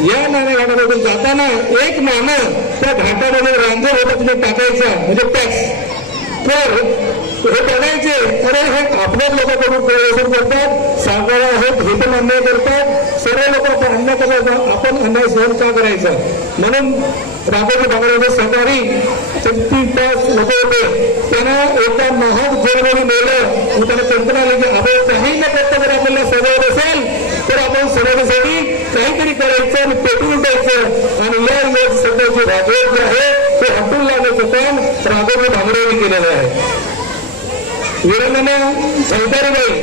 या नाण्या जाताना एक नाणं त्या घाटामध्ये रांजण होतं तिथे टाकायचं म्हणजे टॅक्स. तर हे बघायचे अरे हे आपल्याच लोकांकडून प्रदर्शन करतात सागर आहेत हे पण अन्याय करतात सर्व लोक आपण अन्याय करायचा आपण अन्याय सहन का करायचा? म्हणून राघोजी भागवत सहकारी छत्तीस तास लोक होते त्यांना एका महाग जेलमध्ये नेलं आणि त्यांना कल्पना आली की आपण काही न करता जर आपल्याला सजावत असेल तर आपण समाजासाठी काहीतरी करायचं आणि पेटवून द्यायचं आणि या लोक सध्या जे राजवट जे आहे ते हटून लावण्याचं काम राघोजी भांगरेंनी केलेलं आहे. वीरांना झलकारीबाई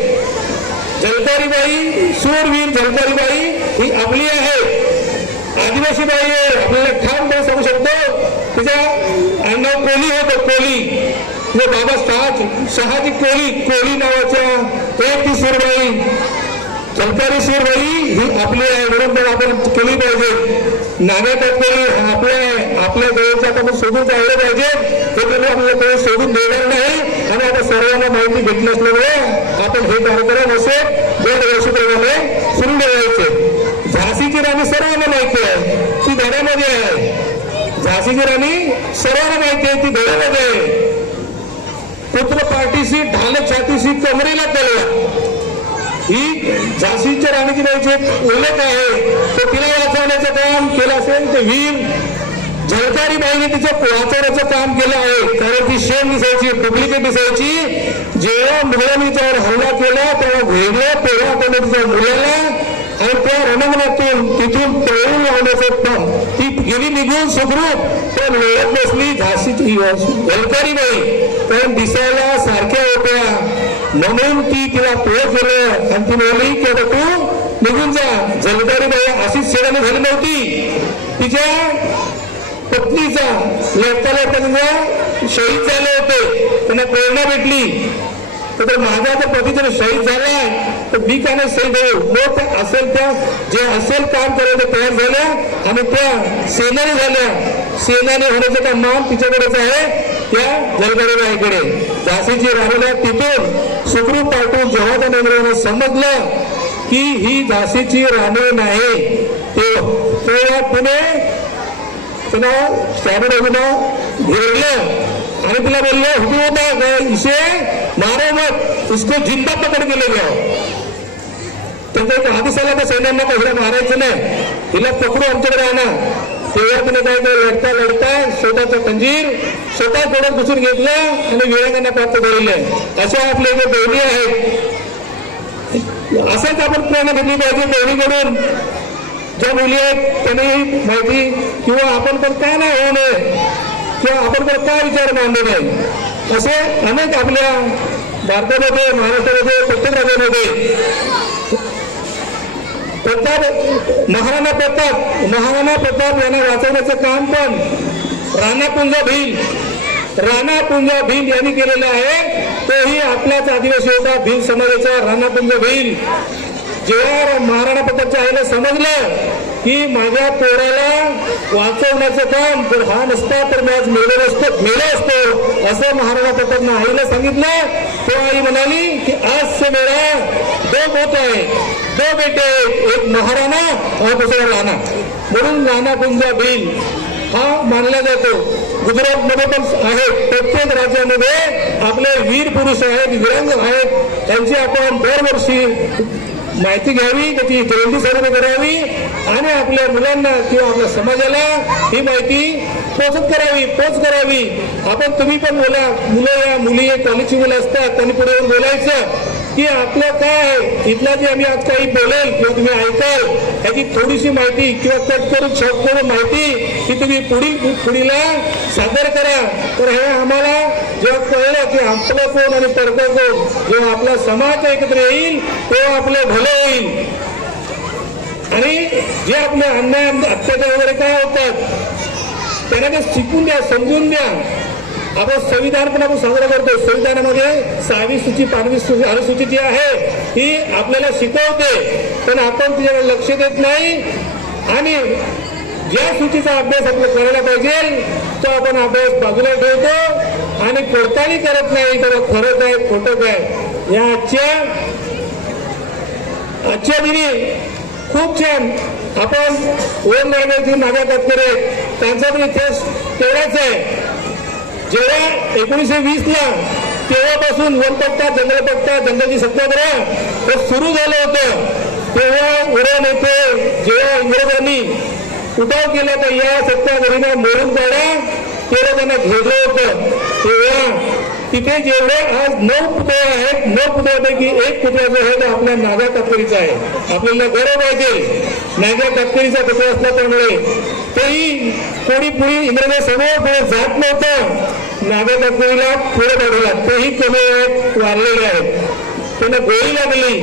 झलकारीबाई सूरवीर झलकारीबाई ही आपली आहे. आदिवासी बाई आहे. आपल्याला ठामपणे सांगू शकतो. तिच्या आडनाव कोली होतं कोली. बाबा शहाज शहाजी कोळी कोळी नावाच्या एक ती सूरबाई सरकारी सूरबाई ही आपली आहे म्हणून पण आपण केली पाहिजे. नागा टाकली आपल्या आपल्या जवळच्या आपण शोधून जायला पाहिजे. हे कधी आपल्याला काही शोधून देणार नाही. आणि आता सर्वांना माहिती भेटली असल्यामुळे आपण हे कार्यक्रम असे दोन दरवर्षीप्रमाणे सुरू ठेवायचे. झाशीची राणी सर्वांना माहिती आहे. ती धड्यामध्ये आहे. झाशीची राणी सर्वांना माहिती आहे. ती धड्यामध्ये आहे. पुत्र पाठीशी ढाल छातीशी कमरेला तलवार ही झाशीच्या राणीची बाईची एक उल्लेख आहे. तो तिला वाचवण्याचं काम केलं असेल ते वीर झळकारी बाईने तिचं वाचवण्याचं काम केलं आहे. कारण ती शेण दिसायची डुप्लिकेट दिसायची. जेव्हा मुलांनी त्यावर हल्ला केला तेव्हा वेगळं तेव्हा त्याने तिच्या मुलाला आणि त्या रणांगणातून तिथून पळून लावण्याचं काम. ती गेली निघून सुखरूप. त्या मिळत बसली झाशीची झळकारी बाई. पण दिसायला सारख्या होत्या. म्हणून ती तिला पुढे केलं आणि ती म्हणाली की आता तू निघून जा. जलदारी बाई अशीच सेवाने झाली नव्हती. तिच्या पत्नीचा लढता लढता तिचा शहीद झाले होते त्यांना प्रेरणा भेटली. तर माझा आता पती जर शहीद झालाय. तर मी काय नाही शहीद होऊ. मग त्या असेल त्या जे असेल काम करायचं तयार झालं आणि त्या सेनानी झाल्या. सेनाने होण्याचं काम मान तिच्याकडेच आहे. त्या जलगाडीबाईकडे झाशीची राहिल्या तिथून. सुखरूप पाठवून जेव्हा त्या नगरानं समजलं की ही झाशीची राणी नाही तो तेव्हा पुणे त्याला स्टॅबिडोना घेरलं आणि तिला बोलले हुकूम होता इशे मारो मत. इसको जिंदा पकड केले गया त्यांचा एक आदेश आला तर सैन्यांना पहिला मारायचं नाही. हिला पकडू आमच्याकडे आणा. तेव्हा काय ते लढता लढता स्वतःचं खंजीर स्वतः डोळ्यात घुसून घेतलं आणि वीरांगांना प्राप्त झालेलं असे आपले जे बहिणी आहेत असंच आपण प्रेरणा घेतली पाहिजे बहिणीकडून ज्या मुली आहेत त्यांनी माहिती किंवा आपण पण काय नाही होऊ नये? किंवा आपण पण काय विचार मांडू नये? असे अनेक आपल्या भारतामध्ये महाराष्ट्रामध्ये प्रत्येक राज्यामध्ये प्रताप महाराणा प्रताप महाराणा प्रताप यांना वाचवण्याचं काम पण राणा पुंजा भील राणा पुंजा भील यांनी केलेलं आहे. तोही आपलाच आदिवासी होता भील समाजाचा राणा पुंजा भील जेव्हा महाराणा प्रतापच्या आईला समजलं की माझ्या पोराला वाचवण्याचं काम जर हा नसता तर मी आज मेलो असतो मेलो असतो असं महाराणा प्रतापनं आईला सांगितलं. तो आई म्हणाली की आज से मेरा दो आहे दो बेटे एक महाराणा और दुसरा राणा. म्हणून राणा कुंजा बिल हा मानला जातो. गुजरातमध्ये पण आहेत प्रत्येक राज्यामध्ये आपले वीर पुरुष आहेत विरंग आहेत. त्यांची आपण दरवर्षी माहिती घ्यावी त्याची जयंती साजरी करावी आणि आपल्या मुलांना किंवा आपल्या समाजाला ही माहिती पोचत करावी पोच करावी. आपण तुम्ही पण बोला मुलं या मुली कॉलेजची मुलं असतात त्यांनी पुढे बोलायचं. की आपलं काय? आहे इथला जे आम्ही आज काही बोलेल किंवा तुम्ही ऐकाल याची थोडीशी माहिती किंवा कट करून शॉर्ट करून माहिती ही तुम्ही पुढील पुढीला सादर करा. तर हे आम्हाला जेव्हा कळलं की आपलं कोण आणि परकं कोण जेव्हा आपला समाज एकत्र येईल तेव्हा आपलं भलं होईल. आणि जे आपले अन्याय अत्याचार वगैरे काय होतात त्यांना ते शिकून द्या समजून द्या. आपण संविधान पण आपण साजरा करतो संविधानामध्ये सहावी सूची पाचवी सूची अनुसूची जी आहे ही आपल्याला शिकवते. पण आपण तिच्याकडे लक्ष देत नाही. आणि ज्या सूचीचा अभ्यास आपल्याला करायला पाहिजे तो आपण अभ्यास बाजूला ठेवतो. आणि पडताळणी करत नाही तर खरं काय खोटं काय या आजच्या आजच्या दिनी खूप छान आपण ओम नागाची नागा तत्करे त्यांचा पण इतिहास तेवढाच आहे. जेव्हा एकोणीसशे वीस ला तेव्हापासून वनपट्टा जंगलपट्टा जंगलची सत्याग्रह हे सुरू झालं होतं तेव्हा उरण येथे जेव्हा इंग्रजांनी उठाव केला तर या सत्याग्रहीला मोडून काढा तेव्हा त्यांना घेरलं होतं. तेव्हा तिथे जेवढे आज नऊ पुतळे आहेत नऊ पुतळ्यापैकी एक पुतळा जो आहे तो आपल्या नागा तत्करीचा आहे. आपल्याला गर्व पाहिजे नागा तत्करीचा पुतळा असल्यामुळे तेही कोणी पुढे इंग्रजांसमोर पुढे जात नव्हतं. नागा तत्करीला पुढे पाठवला. तेही कमी आहेत वारलेले आहेत. त्यांना गोळी लागली.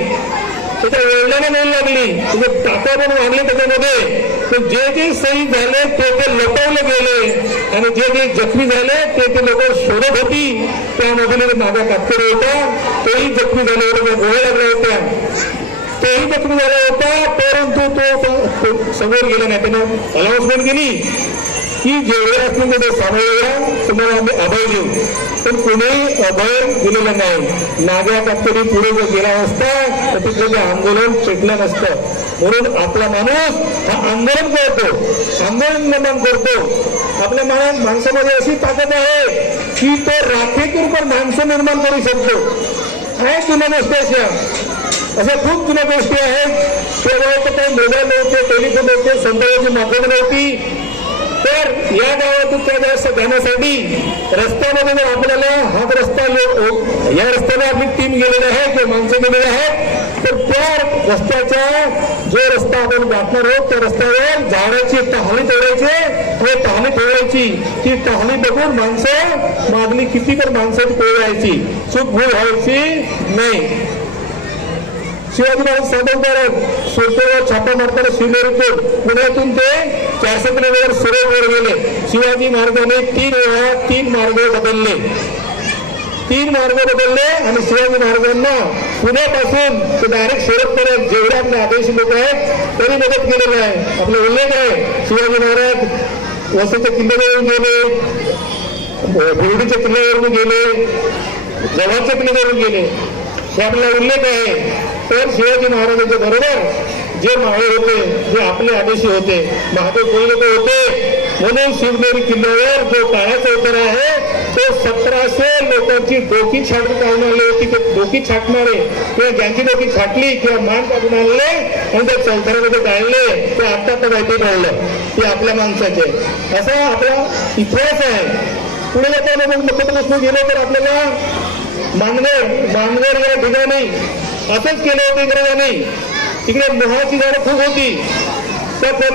त्याच्या वेळल्याने नाही लागली. म्हणजे त्याचे टाका पण वागले त्याच्यामध्ये. तर जे जे सही झाले ते ते लपवले गेले. आणि जे जे जखमी झाले ते ते लोक शोधत होती. त्यामधून नागा कातकरी होता तोही जखमी झाले होते त्या गोळ्या लागल्या होत्या. तेही जखमी झाला होता परंतु तो समोर गेला नाही त्यानं अनाउन्समेंट केली की जेवढे असतील तेवढे सामायिक तुम्हाला आम्ही अभय देऊ पण कुणीही अभय दिलेलं नाही नाग्या कातकरी पुढे जर गेला असता तर तिथलं ते आंदोलन पेटलं नसतं म्हणून आपला माणूस हा आंदोलन करतो आंदोलन निर्माण करतो आपल्या मनात माणसामध्ये अशी ताकद आहे की तो राखेतून पण माणसं निर्माण करू शकतो काय जुन्या गोष्टी अशा खूप जुन्या गोष्टी आहेत. तेव्हा काही मोबाईल नव्हते टेलिफोन नव्हते संपर्काची माध्यम नव्हती. तर या गावातून त्या गावात जाण्यासाठी रस्त्यामध्ये जर आपल्याला हा रस्ता या रस्त्याने आपली टीम गेलेली आहे किंवा माणसं गेलेली आहेत. तर त्या रस्त्याचा जो रस्ता आपण गाठणार आहोत त्या रस्त्यावर झाडाची टहणी तोडायची आणि टहणी तोडायची ती टहणी बघून माणसं मागणी किती तर माणसाची तोडायची चूक भूल व्हायची नाही. शिवाजी महाराज साधवतात सुरतेवर छापा मारताना शिवनेरीतून पुण्यातून ते चारशे किलोमीटर सुरेवर गेले. शिवाजी महाराजांनी तीन वेळा तीन मार्ग बदलले. तीन मार्ग बदलले आणि शिवाजी महाराजांना पुण्यापासून ते डायरेक्ट सुरतपर्यंत जेवढे आपले आदेशी लोक आहेत तरी मदत केलेली आहे. आपला उल्लेख आहे. शिवाजी महाराज वसईच्या किल्ल्यावरून गेले बिर्डीच्या किल्ल्यावरून गेले जव्हारच्या किल्ल्यावरून गेले. हे आपला उल्लेख आहे. तर शिवाजी महाराजांच्या बरोबर जे माळे होते जे आपले आदेशी होते महादेव कोळी लोक होते म्हणून शिवनेरी किल्ल्यावर जो पायाचा उतर आहे तो सतराशे लोकांची डोकी छाटून आणले होती. ते डोकी छाटणारे किंवा ज्यांची डोकी छाटली किंवा मान काढून आणले आणि त्या चौथऱ्यामध्ये गाळले ते आता तर माहिती राहिलं ते आपल्या माणसाचे. असा आपला इतिहास आहे. पुढे जाताना मग मुख्यप्रश्न गेले तर आपल्याला मानगर मानगर या ठिकाणी असंच केलं होतं इंग्रजांनी. तिकडे मोहाची झाडं खूप होती. तर